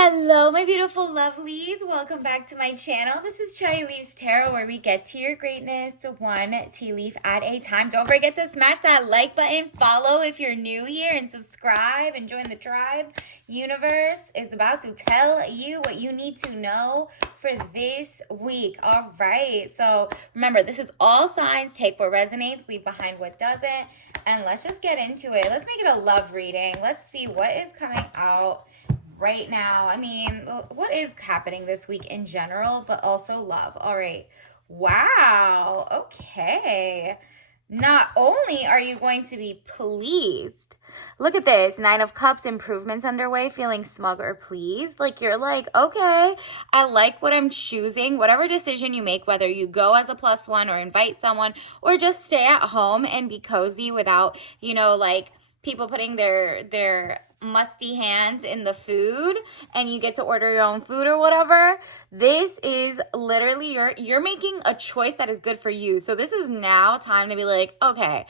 Hello, my beautiful lovelies. Welcome back to my channel. This is Chai Leaves Tarot, where we get to your greatness one tea leaf at a time. Don't forget to smash that like button, follow if you're new here, and subscribe and join the tribe. Universe is about to tell you what you need to know for this week. All right. So remember, this is all signs. Take what resonates, leave behind what doesn't. And let's just get into it. Let's make it a love reading. Let's see what is coming out right now. I mean, what is happening this week in general, but also love. All right. Wow. Okay. Not only are you going to be pleased, look at this, Nine of Cups, improvements underway, feeling smug or pleased. Like you're like, okay, I like what I'm choosing. Whatever decision you make, whether you go as a plus one or invite someone or just stay at home and be cozy without, like people putting their musty hands in the food and you get to order your own food or whatever. This is literally you're making a choice that is good for you. So this is now time to be like, okay,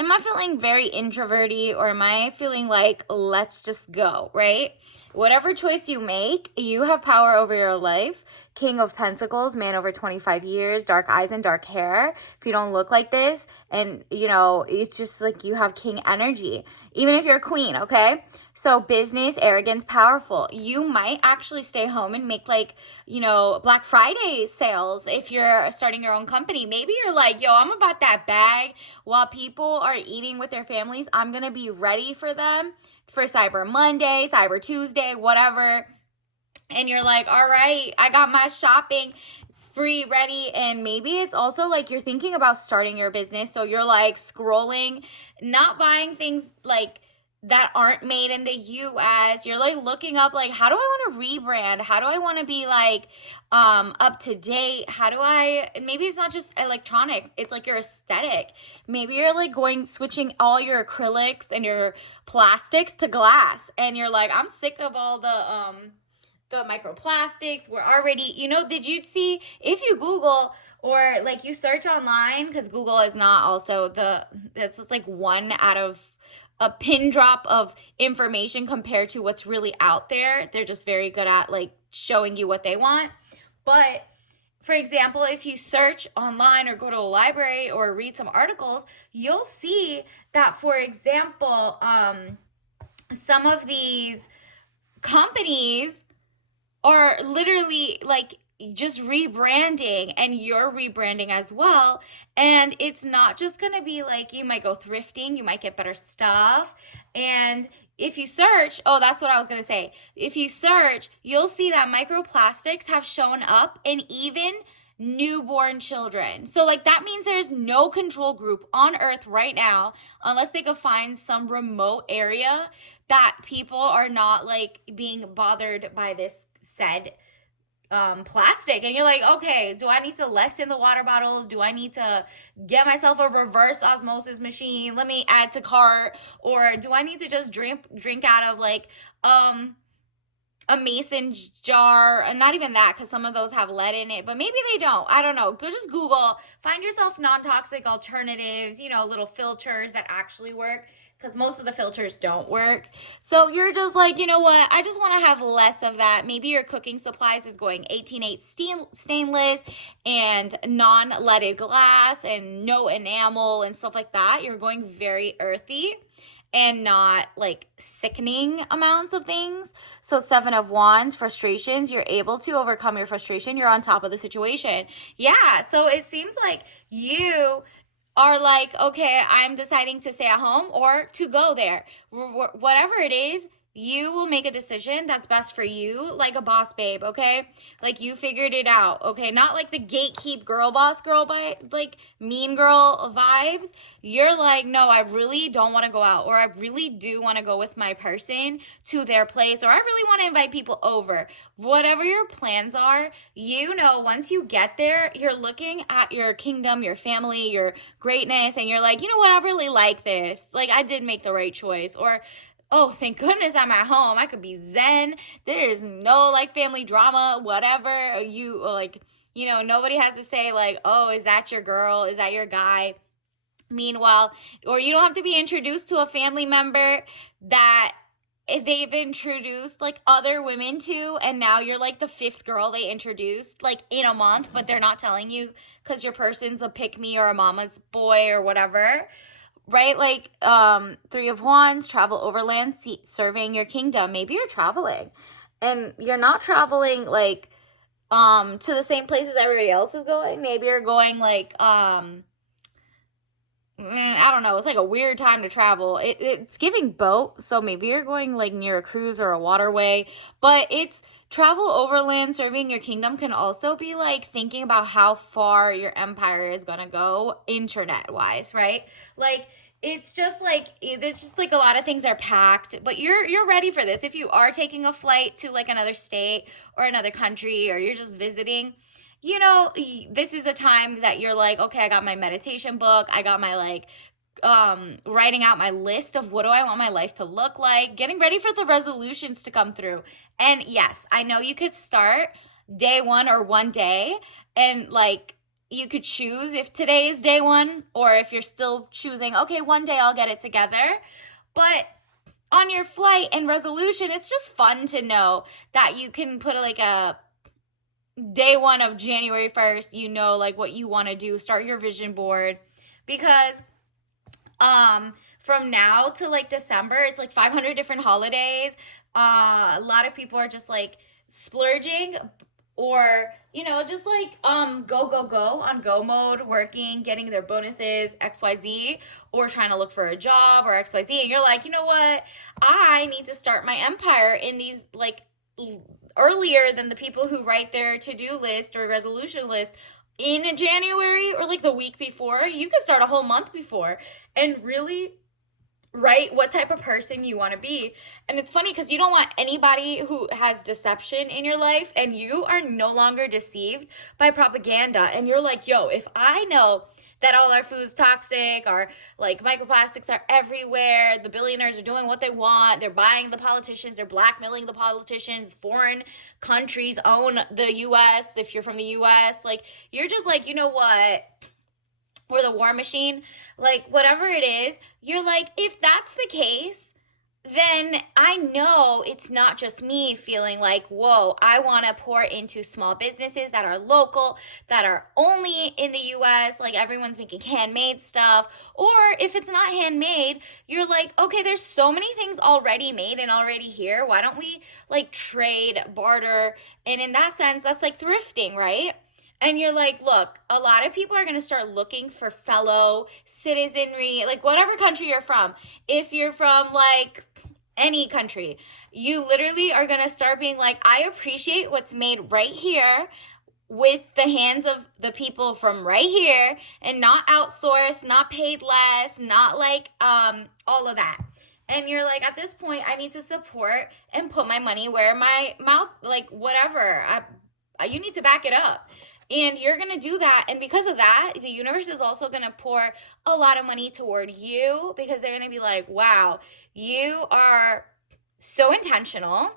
am I feeling very introverty or am I feeling like let's just go, right? Whatever choice you make, you have power over your life. King of Pentacles, man over 25 years, dark eyes and dark hair. If you don't look like this, and it's just like you have king energy, even if you're a queen, okay? So business, arrogance, powerful. You might actually stay home and make Black Friday sales if you're starting your own company. Maybe you're like, yo, I'm about that bag. While people are eating with their families, I'm going to be ready for them for Cyber Monday, Cyber Tuesday, whatever. And you're like, all right, I got my shopping spree ready. And maybe it's also like you're thinking about starting your business. So you're like scrolling, not buying things like that aren't made in the US. You're like looking up like, how do I want to rebrand? How do I want to be like up to date? How do I, maybe it's not just electronics, it's like your aesthetic. Maybe you're like switching all your acrylics and your plastics to glass, and you're like, I'm sick of all the microplastics. We're already, did you see, if you Google or like you search online, because Google is not also it's just like one out of a pin drop of information compared to what's really out there. They're just very good at like showing you what they want. But for example, if you search online or go to a library or read some articles, you'll see that, for example, some of these companies are literally like just rebranding, and you're rebranding as well. And it's not just gonna be like, you might go thrifting, you might get better stuff. And if you search, oh, that's what I was gonna say. If you search, you'll see that microplastics have shown up in even newborn children. So like that means there's no control group on earth right now, unless they could find some remote area, that people are not like being bothered by this said plastic. And you're like, okay, do I need to lessen the water bottles? Do I need to get myself a reverse osmosis machine? Let me add to cart. Or do I need to just drink out of like a mason jar? And not even that, because some of those have lead in it, but maybe they don't. I don't know. Go just Google, find yourself non-toxic alternatives, little filters that actually work, because most of the filters don't work. So you're just like, you know what, I just want to have less of that. Maybe your cooking supplies is going 18/8 stainless and non-leaded glass and no enamel and stuff like that. You're going very earthy and not like sickening amounts of things. So 7 of Wands, frustrations, you're able to overcome your frustration. You're on top of the situation. Yeah, so it seems like you are like, okay, I'm deciding to stay at home or to go there. Whatever it is, you will make a decision that's best for you, like a boss babe, okay? Like you figured it out, okay? Not like the gatekeep girl boss girl by like mean girl vibes. You're like, no, I really don't want to go out, or I really do want to go with my person to their place, or I really want to invite people over. Whatever your plans are, once you get there, you're looking at your kingdom, your family, your greatness, and you're like, you know what, I really like this. Like I did make the right choice. Or oh, thank goodness I'm at home. I could be zen. There is no like family drama, whatever. Nobody has to say like, oh, is that your girl? Is that your guy? Meanwhile, or you don't have to be introduced to a family member that they've introduced like other women to, and now you're like the fifth girl they introduced like in a month, but they're not telling you because your person's a pick me or a mama's boy or whatever, right? Like Three of Wands, travel overland, serving your kingdom. Maybe you're traveling and you're not traveling like to the same places everybody else is going. Maybe you're going like I don't know. It's like a weird time to travel. It's giving boat, so maybe you're going like near a cruise or a waterway, but it's travel overland, serving your kingdom can also be like thinking about how far your empire is gonna go internet wise, right? Like it's just like there's just like a lot of things are packed, but you're ready for this. If you are taking a flight to like another state or another country, or you're just visiting, this is a time that you're like, okay, I got my meditation book. I got my like writing out my list of what do I want my life to look like, getting ready for the resolutions to come through. And yes, I know you could start day one or one day, and like you could choose if today is day one, or if you're still choosing, okay, one day I'll get it together. But on your flight and resolution, it's just fun to know that you can put like a day one of January 1st, like what you want to do, start your vision board, because from now to like December, it's like 500 different holidays. A lot of people are just like splurging, or just like go on go mode, working, getting their bonuses, XYZ, or trying to look for a job or XYZ, and you're like, you know what, I need to start my empire in these like earlier than the people who write their to-do list or resolution list in January, or like the week before. You can start a whole month before and really write what type of person you want to be. And it's funny because you don't want anybody who has deception in your life, and you are no longer deceived by propaganda. And you're like, yo, if I know that all our food's toxic, or like microplastics are everywhere, the billionaires are doing what they want, they're buying the politicians, they're blackmailing the politicians, foreign countries own the US, if you're from the US, like you're just like, you know what, or the war machine, like whatever it is, you're like, if that's the case, then I know it's not just me feeling like, whoa, I want to pour into small businesses that are local, that are only in the US, like everyone's making handmade stuff. Or if it's not handmade, you're like, okay, there's so many things already made and already here. Why don't we like trade, barter? And in that sense, that's like thrifting, right? And you're like, look, a lot of people are going to start looking for fellow citizenry, like whatever country you're from. If you're from like any country, you literally are going to start being like, I appreciate what's made right here with the hands of the people from right here, and not outsourced, not paid less, not like all of that. And you're like, at this point, I need to support and put my money where my mouth, like whatever, you need to back it up. And you're going to do that. And because of that, the universe is also going to pour a lot of money toward you, because they're going to be like, wow, you are so intentional.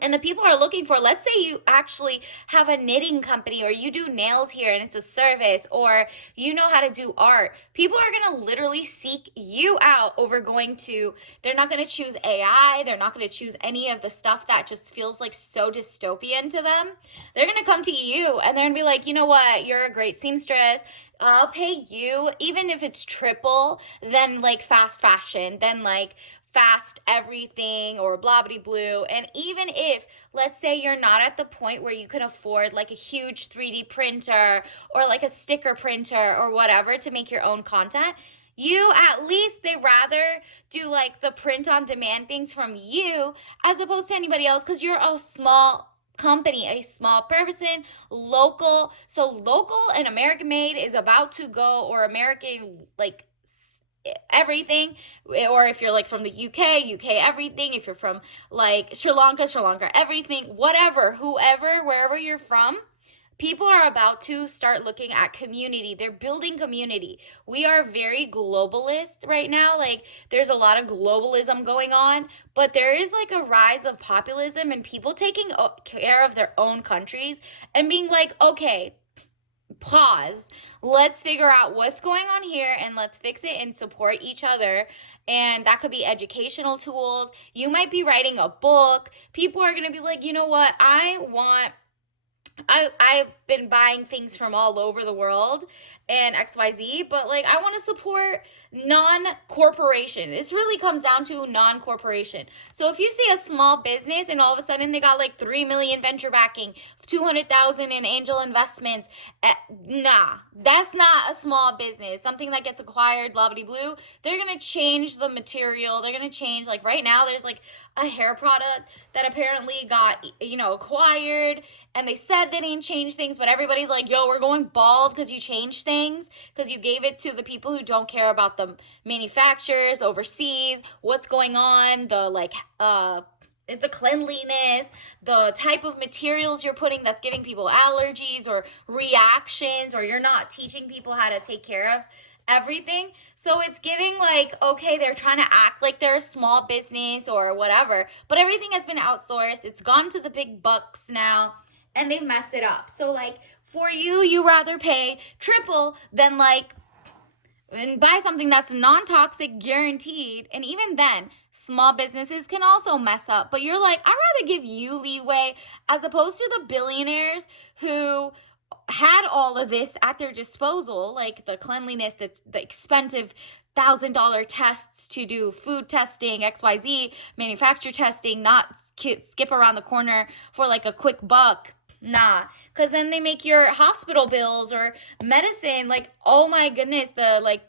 And the people are looking for, let's say you actually have a knitting company, or you do nails here and it's a service, or you know how to do art. People are going to literally seek you out over they're not going to choose AI. They're not going to choose any of the stuff that just feels like so dystopian to them. They're going to come to you and they're going to be like, you know what? You're a great seamstress. I'll pay you, even if it's triple, than like fast fashion, than like fast everything or blah blah blue. And even if, let's say, you're not at the point where you can afford like a huge 3D printer or like a sticker printer or whatever to make your own content, you at least, they rather do like the print on demand things from you as opposed to anybody else, because you're a small company, a small person, local. So local and American made is about to go, or American like everything. Or if you're like from the UK everything. If you're from like Sri Lanka everything. Whatever, whoever, wherever you're from, people are about to start looking at community. They're building community. We are very globalist right now. Like there's a lot of globalism going on, but there is like a rise of populism and people taking care of their own countries and being like, okay, pause. Let's figure out what's going on here and let's fix it and support each other. And that could be educational tools. You might be writing a book. People are going to be like, you know what? I've been buying things from all over the world and XYZ, but like I want to support non-corporation. This really comes down to non-corporation. So if you see a small business and all of a sudden they got like 3 million venture backing, 200,000 in angel investments, nah, that's not a small business. Something that gets acquired, blah blah blue. They're gonna change the material. They're gonna change, like right now there's like a hair product that apparently got acquired, and they said they didn't change things, but everybody's like, yo, we're going bald because you changed things, because you gave it to the people who don't care about the manufacturers overseas, what's going on, the cleanliness, the type of materials you're putting that's giving people allergies or reactions, or you're not teaching people how to take care of everything. So it's giving like, okay, they're trying to act like they're a small business or whatever, but everything has been outsourced. It's gone to the big bucks now, and they've messed it up. So like for you rather pay triple than like and buy something that's non-toxic, guaranteed. And even then, small businesses can also mess up, but you're like, I'd rather give you leeway as opposed to the billionaires who had all of this at their disposal, like the cleanliness, the expensive $1,000 tests to do food testing, XYZ, manufacturer testing, not skip around the corner for like a quick buck. Nah, because then they make your hospital bills or medicine like, oh my goodness, there's like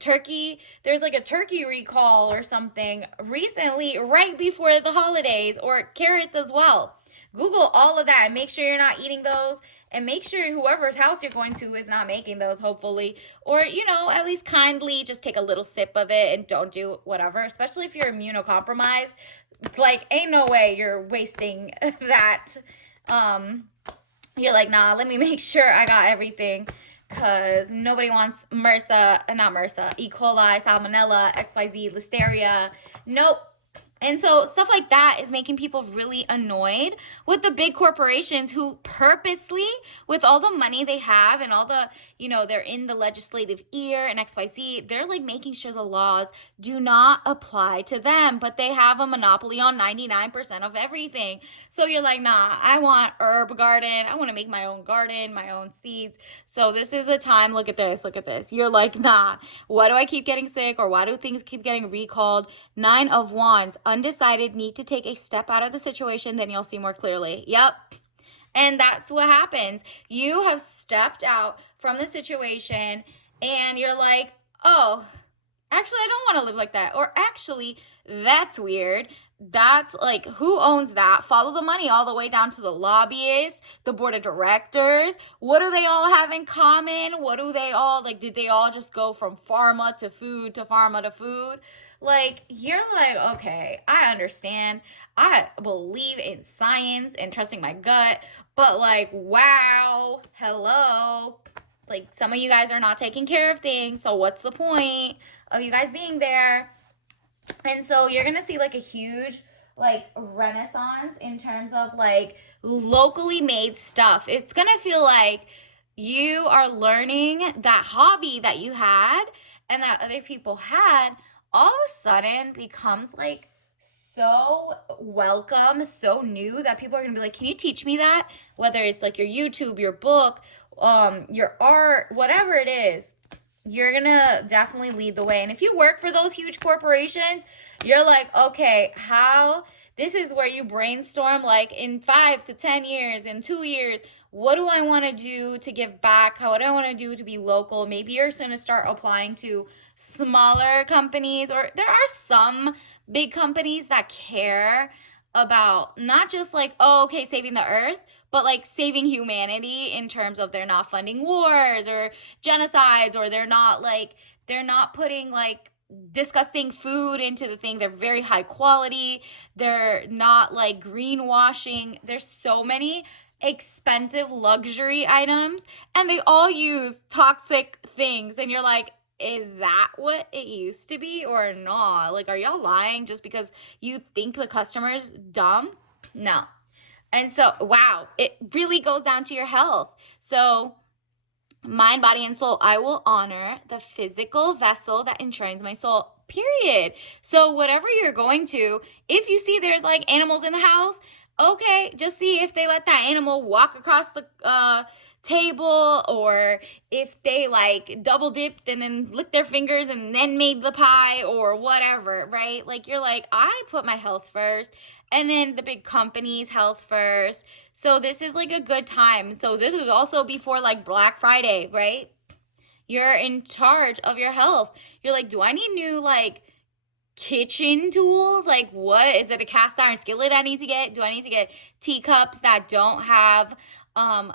a turkey recall or something recently right before the holidays, or carrots as well. Google all of that and make sure you're not eating those, and make sure whoever's house you're going to is not making those, hopefully. Or, at least kindly just take a little sip of it and don't do whatever, especially if you're immunocompromised. Like, ain't no way you're wasting that. You're like, nah, let me make sure I got everything, because nobody wants E. coli, salmonella, XYZ, listeria. Nope. And so stuff like that is making people really annoyed with the big corporations who purposely, with all the money they have and all the, they're in the legislative ear and XYZ, they're like making sure the laws do not apply to them, but they have a monopoly on 99% of everything. So you're like, nah, I want herb garden. I want to make my own garden, my own seeds. So this is a time, look at this. You're like, nah, why do I keep getting sick, or why do things keep getting recalled? 9 of Wands. Undecided, need to take a step out of the situation, then you'll see more clearly. Yep. And that's what happens. You have stepped out from the situation and you're like, oh, actually, I don't want to live like that. Or actually, that's weird. That's like, who owns that? Follow the money all the way down to the lobbyists, the board of directors. What do they all have in common? What do they all, like, did they all just go from pharma to food to pharma to food? Like, you're like, okay, I understand. I believe in science and trusting my gut, but like, wow, hello. Like, some of you guys are not taking care of things, so what's the point of you guys being there? And so you're going to see like a huge like renaissance in terms of like locally made stuff. It's going to feel like you are learning that hobby that you had and that other people had, all of a sudden becomes like so welcome, so new, that people are gonna be like, can you teach me that? Whether it's like your YouTube, your book, your art, whatever it is, you're gonna definitely lead the way. And if you work for those huge corporations, you're like, okay, this is where you brainstorm, like, in 5 to 10 years, in 2 years, what do I want to do to give back? What do I want to do to be local? Maybe you're going to start applying to smaller companies, or there are some big companies that care about not just like, oh, okay, saving the earth, but like saving humanity in terms of they're not funding wars or genocides, or they're not putting like disgusting food into the thing. They're very high quality. They're not like greenwashing. There's so many expensive luxury items and they all use toxic things, and you're like, is that what it used to be or not? Like, are y'all lying just because you think the customer's dumb? No. And so, wow, it really goes down to your health. So mind, body, and soul. I will honor the physical vessel that enshrines my soul, period. So whatever you're going to, if you see there's like animals in the house, okay, just see if they let that animal walk across the table, or if they like double dipped and then licked their fingers and then made the pie or whatever, right? Like, you're like, I put my health first, and then the big company's health first. So this is like a good time. So this is also before like Black Friday, right? You're in charge of your health. You're like, do I need new like kitchen tools? Like, what is it, a cast iron skillet I need to get? Do I need to get teacups that don't have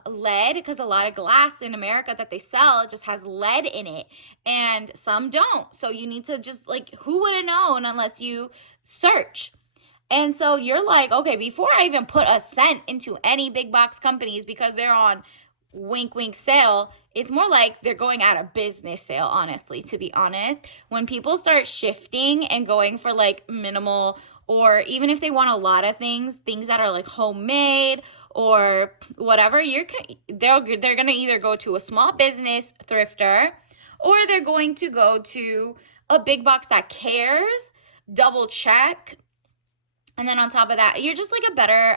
lead? Because a lot of glass in America that they sell just has lead in it, and some don't. So you need to just, like, who would have known unless you search? And so you're like, okay, before I even put a cent into any big box companies because they're on wink wink sale, it's more like they're going out of business sale, honestly, to be honest. When people start shifting and going for like minimal, or even if they want a lot of things that are like homemade or whatever, they're going to either go to a small business thrifter, or they're going to go to a big box that cares, double check. And then on top of that, you're just like a better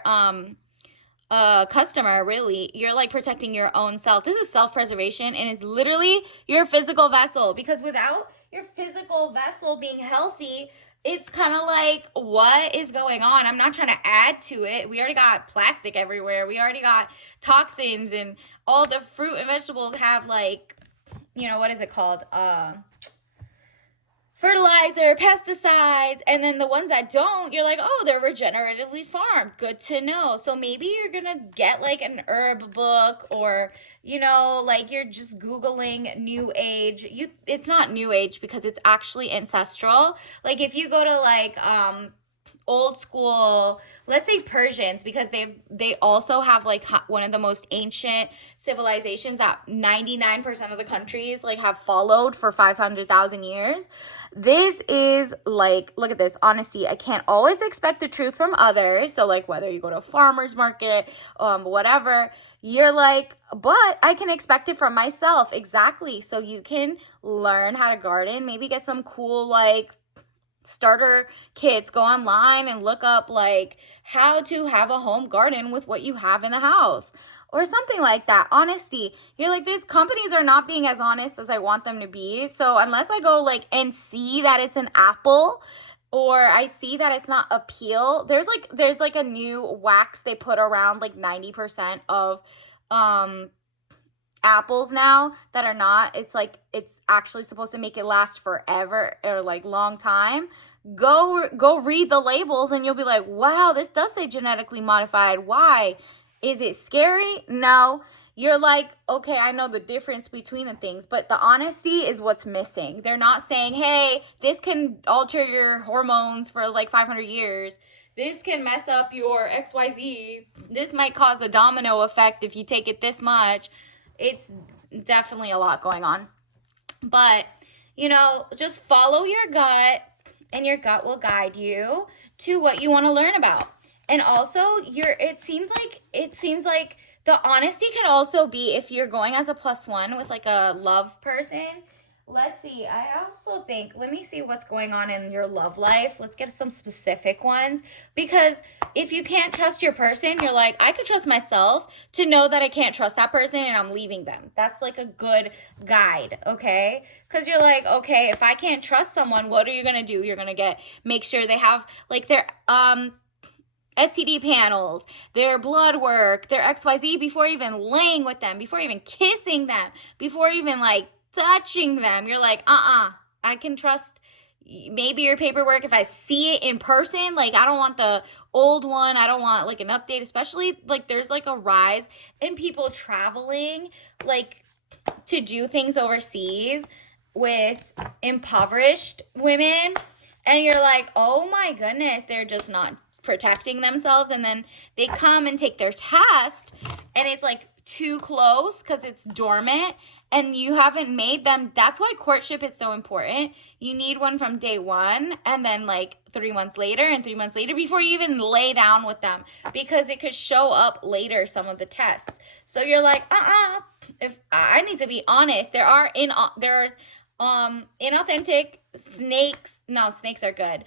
customer, really. You're like protecting your own self. This is self-preservation, and it's literally your physical vessel, because without your physical vessel being healthy, it's kind of like, what is going on? I'm not trying to add to it. We already got plastic everywhere. We already got toxins, and all the fruit and vegetables have like, what is it called? Fertilizer, pesticides, and then the ones that don't, you're like, oh, they're regeneratively farmed. Good to know. So maybe you're gonna get like an herb book, or like you're just Googling new age. It's not new age because it's actually ancestral. Like, if you go to like old school, let's say Persians, because they also have like one of the most ancient civilizations that 99% of the countries like have followed for 500,000 years. This is like, look at this, honesty. I can't always expect the truth from others. So like, whether you go to a farmer's market, whatever, you're like, but I can expect it from myself. Exactly. So you can learn how to garden, maybe get some cool like starter kits, go online and look up like how to have a home garden with what you have in the house, or something like that. Honesty. You're like, these companies are not being as honest as I want them to be. So unless I go like and see that it's an apple, or I see that it's not a peel, there's like a new wax they put around like 90% of apples now that are not, it's like, it's actually supposed to make it last forever, or like long time. Go read the labels, and you'll be like, wow, this does say genetically modified. Why? Is it scary? No. You're like, okay, I know the difference between the things, but the honesty is what's missing. They're not saying, hey, this can alter your hormones for like 500 years. This can mess up your XYZ. This might cause a domino effect if you take it this much. It's definitely a lot going on. But, just follow your gut, and your gut will guide you to what you want to learn about. And also, it seems like the honesty can also be if you're going as a +1 with like a love person. Let's see. I also think, let me see what's going on in your love life. Let's get some specific ones. Because if you can't trust your person, you're like, I could trust myself to know that I can't trust that person and I'm leaving them. That's like a good guide, okay? Because you're like, okay, if I can't trust someone, what are you going to do? You're going to make sure they have like their STD panels, their blood work, their XYZ before even laying with them, before even kissing them, before even like touching them. You're like, I can trust maybe your paperwork if I see it in person. Like, I don't want the old one. I don't want like an update, especially like there's like a rise in people traveling like to do things overseas with impoverished women. And you're like, oh my goodness, they're just not protecting themselves. And then they come and take their test, and it's like too close because it's dormant. and you haven't made them. That's why courtship is so important. You need one from day one, and then like 3 months later and 3 months later before you even lay down with them, because it could show up later, some of the tests. So you're like, if I need to be honest, there's inauthentic snakes. No, snakes are good.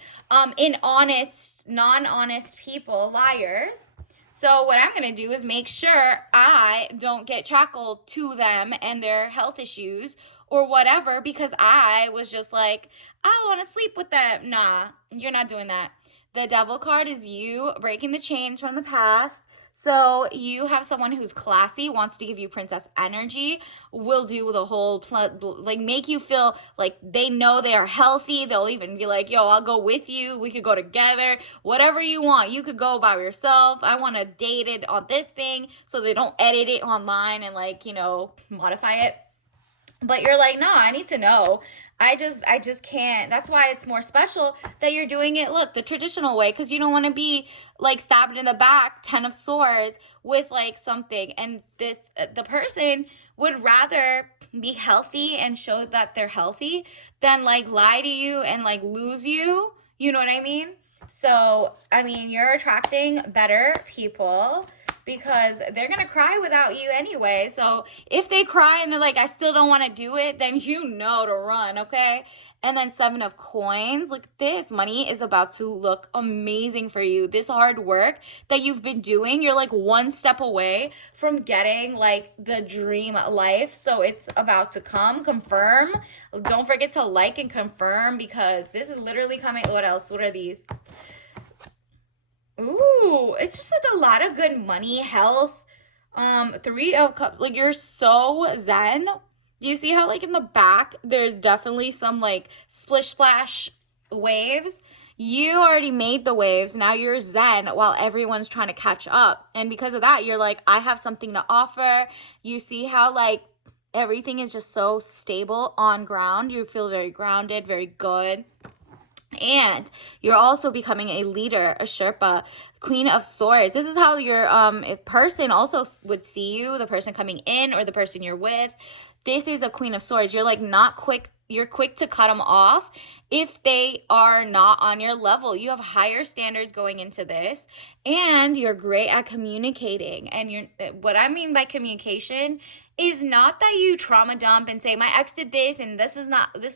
Inhonest, non-honest people, liars. So what I'm going to do is make sure I don't get shackled to them and their health issues or whatever, because I was just like, I want to sleep with them. Nah, you're not doing that. The devil card is you breaking the chains from the past. So you have someone who's classy, wants to give you princess energy, will do the whole, like, make you feel like they know they are healthy. They'll even be like, yo, I'll go with you. We could go together. Whatever you want. You could go by yourself. I want to date it on this thing, so they don't edit it online and, like, modify it. But you're like, no, I need to know. I just can't. That's why it's more special that you're doing it, look, the traditional way, because you don't want to be like stabbed in the back, 10 of swords, with like something. And the person would rather be healthy and show that they're healthy than like lie to you and like lose you. You know what I mean? So, I mean, you're attracting better people, because they're going to cry without you anyway. So if they cry and they're like, I still don't want to do it, then you know to run, okay? And then 7 of coins. Look at this. Money is about to look amazing for you. This hard work that you've been doing, you're like one step away from getting like the dream life. So it's about to come. Confirm. Don't forget to like and confirm, because this is literally coming. What else? What are these? Ooh, it's just like a lot of good money, health. 3 of cups. Like, you're so zen. Do you see how, like, in the back there's definitely some like splish splash waves? You already made the waves. Now you're zen while everyone's trying to catch up. And because of that, you're like, I have something to offer. You see how like everything is just so stable on ground. You feel very grounded, very good. And you're also becoming a leader, a Sherpa, Queen of Swords. This is how your person also would see you, the person coming in or the person you're with. This is a Queen of Swords. You're like not quick. You're quick to cut them off if they are not on your level. You have higher standards going into this, and you're great at communicating. And what I mean by communication is not that you trauma dump and say, my ex did this and this is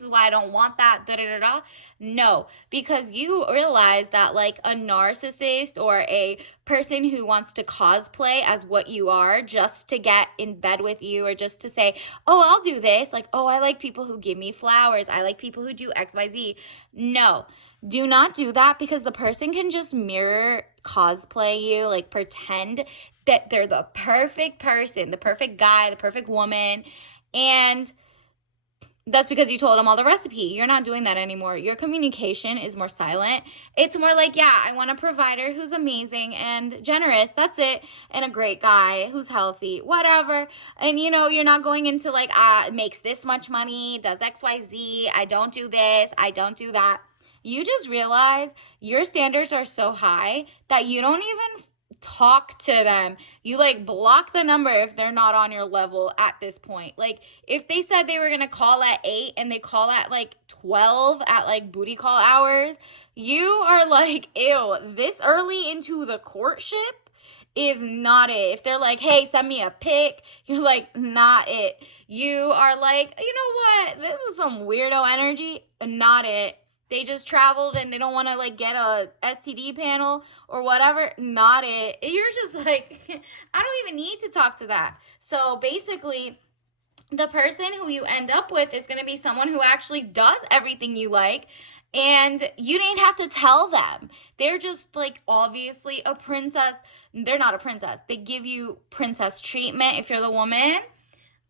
why I don't want that, da da da da. No, because you realize that like a narcissist or a person who wants to cosplay as what you are just to get in bed with you, or just to say, oh, I'll do this. Like, oh, I like people who give me flowers. I like people who do XYZ. No, do not do that, because the person can just mirror cosplay you, like pretend that they're the perfect person, the perfect guy, the perfect woman. And that's because you told them all the recipe. You're not doing that anymore. Your communication is more silent. It's more like, yeah, I want a provider who's amazing and generous. That's it. And a great guy who's healthy, whatever. And you're not going into like, makes this much money, does XYZ, I don't do this, I don't do that. You just realize your standards are so high that you don't even talk to them. You like block the number if they're not on your level at this point. Like, if they said they were gonna call at 8 and they call at like 12 at like booty call hours, you are like, ew, this early into the courtship is not it. If they're like, hey, send me a pic, you're like, not it. You are like, you know what, this is some weirdo energy, not it. They just traveled and they don't want to like get a STD panel or whatever. Not it. You're just like, I don't even need to talk to that. So basically, the person who you end up with is going to be someone who actually does everything you like, and you didn't have to tell them. They're just like obviously a princess. They're not a princess. They give you princess treatment if you're the woman.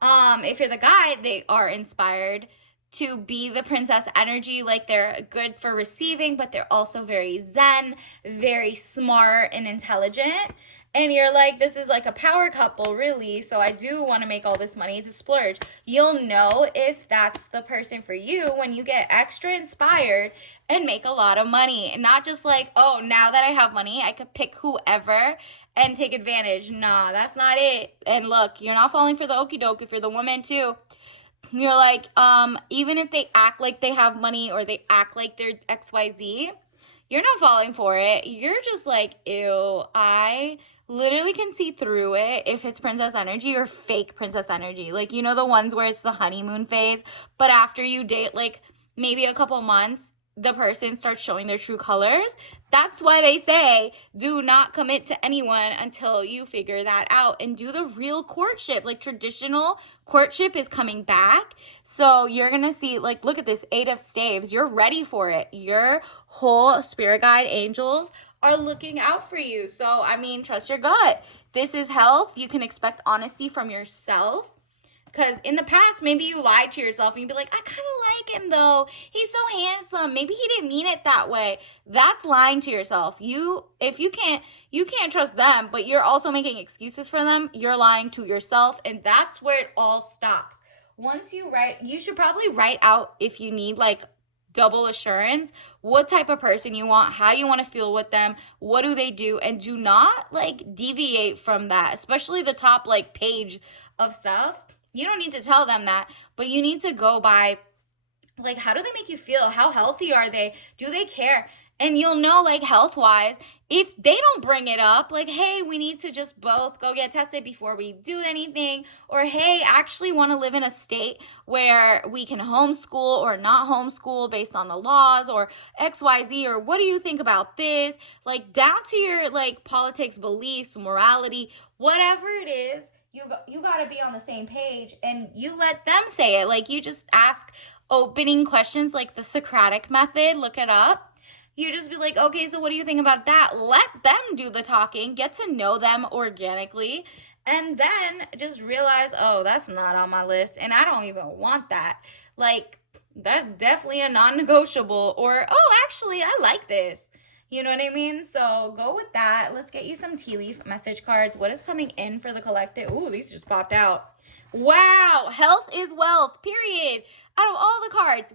If you're the guy, they are inspired to be the princess energy. Like, they're good for receiving, but they're also very zen, very smart and intelligent. And you're like, this is like a power couple, really. So I do want to make all this money to splurge. You'll know if that's the person for you when you get extra inspired and make a lot of money. And not just like, oh, now that I have money, I could pick whoever and take advantage. Nah, that's not it. And look, you're not falling for the okie doke if you're the woman too. you're like, even if they act like they have money or they act like they're XYZ, you're not falling for it. You're just like, ew, I literally can see through it if it's princess energy or fake princess energy. Like, you know, the ones where it's the honeymoon phase, but after you date like maybe a couple months, the person starts showing their true colors. That's why they say do not commit to anyone until you figure that out and do the real courtship. Like, traditional courtship is coming back. So you're going to see, like, look at this 8 of Staves. You're ready for it. Your whole spirit guide angels are looking out for you. So, I mean, trust your gut. This is health. You can expect honesty from yourself. Because in the past, maybe you lied to yourself and you'd be like, I kind of like him though. He's so handsome. Maybe he didn't mean it that way. That's lying to yourself. If you can't trust them, but you're also making excuses for them, you're lying to yourself. And that's where it all stops. Once you should probably write out, if you need like double assurance, what type of person you want, how you want to feel with them, what do they do, and do not like deviate from that, especially the top like page of stuff. You don't need to tell them that, but you need to go by, like, how do they make you feel? How healthy are they? Do they care? And you'll know, like, health-wise, if they don't bring it up, like, hey, we need to just both go get tested before we do anything, or hey, actually want to live in a state where we can homeschool or not homeschool based on the laws, or XYZ, or what do you think about this? Like, down to your, like, politics, beliefs, morality, whatever it is, you got to be on the same page, and you let them say it. Like, you just ask opening questions, like the Socratic method. Look it up. You just be like, okay, so what do you think about that? Let them do the talking. Get to know them organically. And then just realize, oh, that's not on my list, and I don't even want that. Like, that's definitely a non-negotiable. Or, oh, actually, I like this. You know what I mean? So go with that. Let's get you some tea leaf message cards. What is coming in for the collective? Ooh, these just popped out. Wow. Health is wealth, period. Out of all the cards,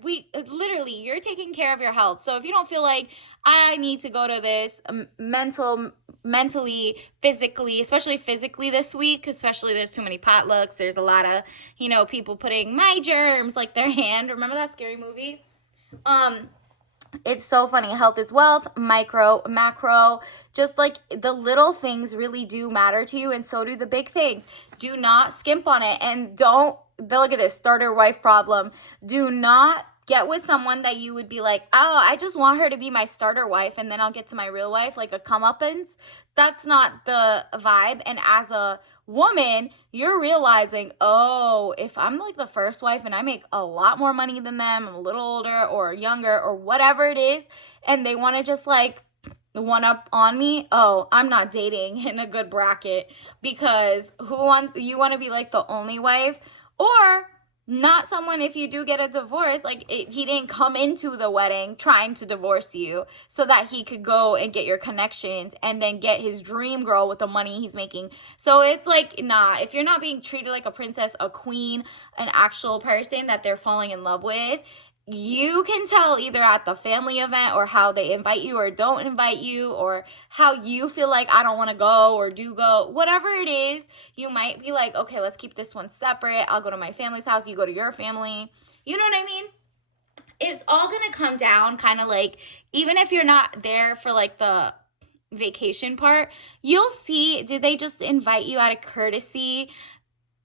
literally, you're taking care of your health. So if you don't feel like I need to go to this mentally, physically, especially physically this week, especially there's too many potlucks. There's a lot of, people putting my germs like their hand. Remember that scary movie? It's so funny. Health is wealth, micro, macro, just like the little things really do matter to you, and so do the big things. Do not skimp on it, and look at this, starter wife problem. Do not get with someone that you would be like, oh, I just want her to be my starter wife, and then I'll get to my real wife, like a comeuppance. That's not the vibe. And as a woman, you're realizing, oh, if I'm like the first wife and I make a lot more money than them, I'm a little older or younger or whatever it is, and they want to just like one up on me, oh, I'm not dating in a good bracket, because you want to be like the only wife, or not someone, if you do get a divorce, like he didn't come into the wedding trying to divorce you so that he could go and get your connections and then get his dream girl with the money he's making. So it's like, nah, if you're not being treated like a princess, a queen, an actual person that they're falling in love with, you can tell either at the family event or how they invite you or don't invite you, or how you feel like I don't want to go or do go, whatever it is. You might be like, okay, let's keep this one separate. I'll go to my family's house. You go to your family. You know what I mean? It's all going to come down kind of like, even if you're not there for like the vacation part, you'll see, did they just invite you out of courtesy?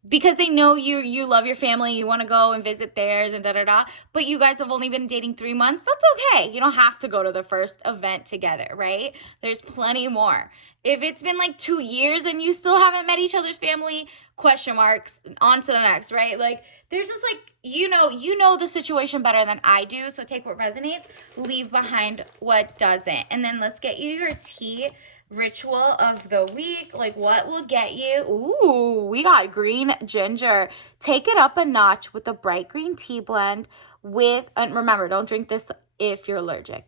Because they know you love your family, you want to go and visit theirs and da-da-da, but you guys have only been dating 3 months, that's okay. You don't have to go to the first event together, right? There's plenty more. If it's been like 2 years and you still haven't met each other's family, question marks, on to the next, right? Like, there's just like, you know the situation better than I do, so take what resonates, leave behind what doesn't. And then let's get you your tea ritual of the week. Like, what will get you? Ooh, we got green ginger. Take it up a notch with a bright green tea blend with, and remember, don't drink this if you're allergic.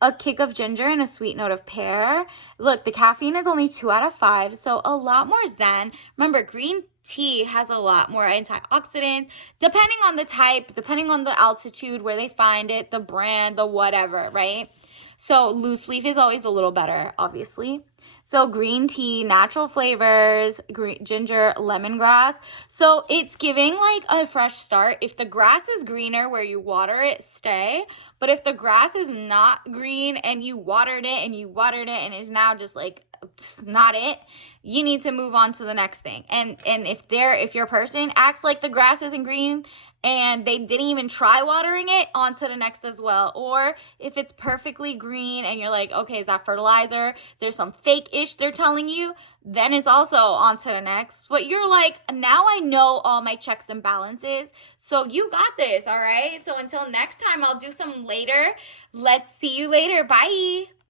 A kick of ginger and a sweet note of pear. Look, the caffeine is only 2 out of 5, so a lot more zen. Remember, green tea has a lot more antioxidants, depending on the type, depending on the altitude, where they find it, the brand, the whatever, right? So loose leaf is always a little better, obviously. So green tea, natural flavors, ginger, lemongrass. So it's giving like a fresh start. If the grass is greener where you water it, stay. But if the grass is not green and you watered it and you watered it and is now just like not it, you need to move on to the next thing. And if your person acts like the grass isn't green and they didn't even try watering it, on to the next as well. Or if it's perfectly green and you're like, okay, is that fertilizer? There's some fake ish they're telling you, then it's also on to the next. But you're like, now I know all my checks and balances, so you got this. All right, so until next time, I'll do some later. Let's see you later. Bye.